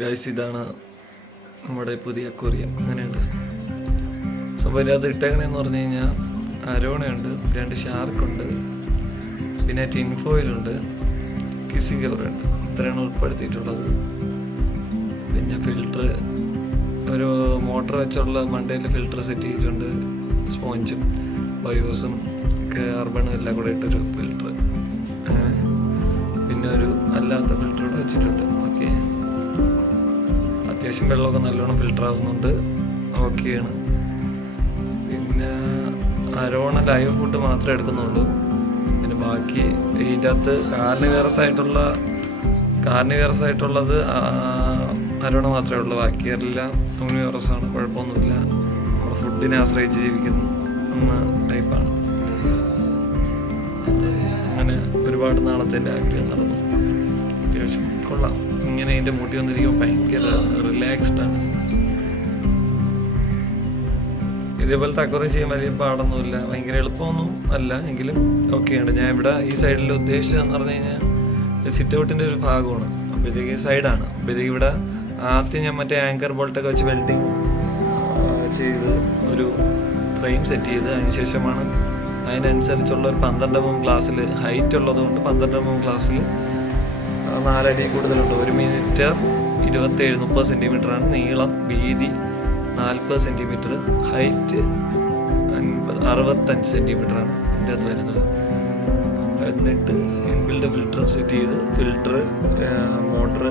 Guys, ഇതാണ് നമ്മുടെ പുതിയ അക്വേറിയം. അങ്ങനെയുണ്ട് സംഭവം. അത് ഇട്ടേക്കണേന്ന് പറഞ്ഞു കഴിഞ്ഞാൽ അരോണയുണ്ട്, 2 ഷാർക്കുണ്ട്, പിന്നെ ടിൻഫോയിലുണ്ട്, കിസിംഗ് കവറുണ്ട്. ഇത്രയാണ് ഉൾപ്പെടുത്തിയിട്ടുള്ളത്. പിന്നെ ഫിൽറ്റർ, ഒരു മോട്ടർ വെച്ചുള്ള മണ്ടയിൽ ഫിൽറ്റർ സെറ്റ് ചെയ്തിട്ടുണ്ട്. സ്പോഞ്ചും ബയോസും കാർബണും എല്ലാം കൂടെ ഇട്ടൊരു ഫിൽറ്റർ. പിന്നെ ഒരു അല്ലാത്ത ഫിൽറ്റർ കൂടെ വെച്ചിട്ടുണ്ട്. ഓക്കെ, അത്യാവശ്യം വെള്ളമൊക്കെ നല്ലോണം ഫിൽറ്റർ ആകുന്നുണ്ട്. ഓക്കെയാണ്. പിന്നെ അരോണ ലൈവ് ഫുഡ് മാത്രമേ എടുക്കുന്നുള്ളൂ. പിന്നെ ബാക്കി ഇതിൻ്റെ അകത്ത് കാർണിവേറസ് ആയിട്ടുള്ളത് അരോണ മാത്രമേ ഉള്ളൂ. ബാക്കിയെല്ലാം ഒമിനിവേറസാണ്. കുഴപ്പമൊന്നുമില്ല. നമ്മുടെ ഫുഡിനെ ആശ്രയിച്ച് ജീവിക്കുന്ന ടൈപ്പാണ്. അങ്ങനെ ഒരുപാട് നാളത്തെ എൻ്റെ ആഗ്രഹം നടന്നു. അത്യാവശ്യം കൊള്ളാം. ഇങ്ങനെ എൻ്റെ മുടി വന്നിരിക്കുമ്പോൾ ഭയങ്കര റിലാക്സ്ഡാണ്. ഇതേപോലെ അക്വേറിയം ചെയ്യാൻ വലിയ പാടൊന്നുമില്ല, ഭയങ്കര എളുപ്പമൊന്നും അല്ല, എങ്കിലും ഓക്കെയാണ്. ഞാൻ ഇവിടെ ഈ സൈഡിൽ ഉദ്ദേശിച്ചതെന്ന് പറഞ്ഞു കഴിഞ്ഞാൽ സിറ്റ് ഔട്ടിൻ്റെ ഒരു ഭാഗമാണ്. അപ്പോഴത്തേക്ക് സൈഡാണ്. അപ്പോഴത്തേക്ക് ഇവിടെ ആദ്യം ഞാൻ മറ്റേ ആങ്കർ ബോൾട്ടൊക്കെ വെച്ച് വെൽഡിങ് ചെയ്ത് ഒരു ഫ്രെയിം സെറ്റ് ചെയ്ത് അതിനുശേഷമാണ് അതിനനുസരിച്ചുള്ള ഒരു 12 mm ഗ്ലാസ്സിൽ ഹൈറ്റ് ഉള്ളത് കൊണ്ട് 12 mm ഗ്ലാസ്സിൽ 4 അടി കൂടുതലുണ്ട്. 1 മീറ്റർ 27-30 സെൻറ്റിമീറ്ററാണ് നീളം, വീതി 40 സെൻറ്റിമീറ്റർ, ഹൈറ്റ് 65 സെൻറ്റിമീറ്ററാണ് ഇതിൻ്റെ അകത്ത് വരുന്നത്. എന്നിട്ട് ഇൻബിൽഡ് ഫിൽറ്റർ സെറ്റ് ചെയ്ത് ഫിൽറ്റർ, മോട്ടർ,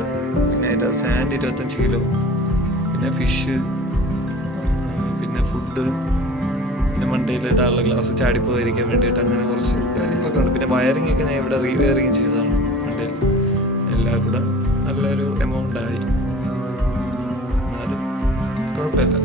പിന്നെ അതിൻ്റെ സാൻഡ് 25 കിലോ, പിന്നെ ഫിഷ്, പിന്നെ ഫുഡ്, പിന്നെ മണ്ടയിലിടാനുള്ള ഗ്ലാസ് ചാടിപ്പോയിരിക്കാൻ വേണ്ടിയിട്ട് അങ്ങനെ കുറച്ച് കാര്യങ്ങളൊക്കെ ഉണ്ട്. പിന്നെ വയറിംഗ് ഒക്കെ ഞാൻ ഇവിടെ റീവയറിങ് ചെയ്തതാണ് മണ്ടയിൽ. എല്ലാം കൂടെ നല്ലൊരു എമൗണ്ട് ആയി. എന്നാലും കുഴപ്പമില്ല.